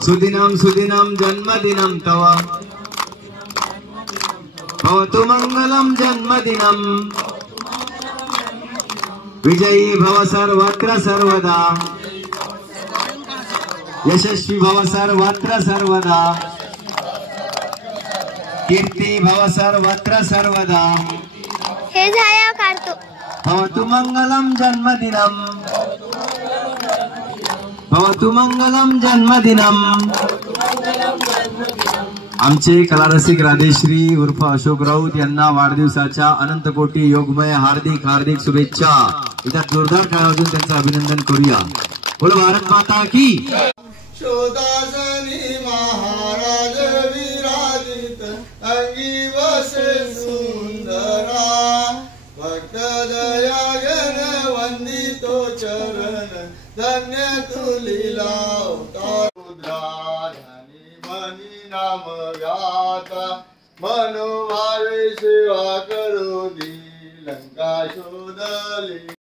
सुदिनं सुदिनं जन्मदिनं तव भवतु मंगलम जन्मदिनं विजयी भव सर्वत्र सर्वदा यशस्वी भव सर्वत्र सर्वदा कीर्ती भव सर्वत्र सर्वदा हे झाया काढतो भवतु मंगलम जन्मदिनं भवतु मंगलम जन्मदिनं। आमचे कलारसिक राधेश्री उर्फ अशोक राऊत यांना वाढदिवसाच्या अनंत कोटी योगमय हार्दिक हार्दिक शुभेच्छा। इथं जोरदार टाळ्या वाजवून त्यांचं अभिनंदन करूया। बोल भारत माता की। शोदासनी महाराज विराजित अंगी वसे सुंदरा भक्त दया घन वंदितो चरण धन्य तुलीला रुद्राधनी मनी नाम गाता मनोभावे सेवा करो दी लंका शोधली।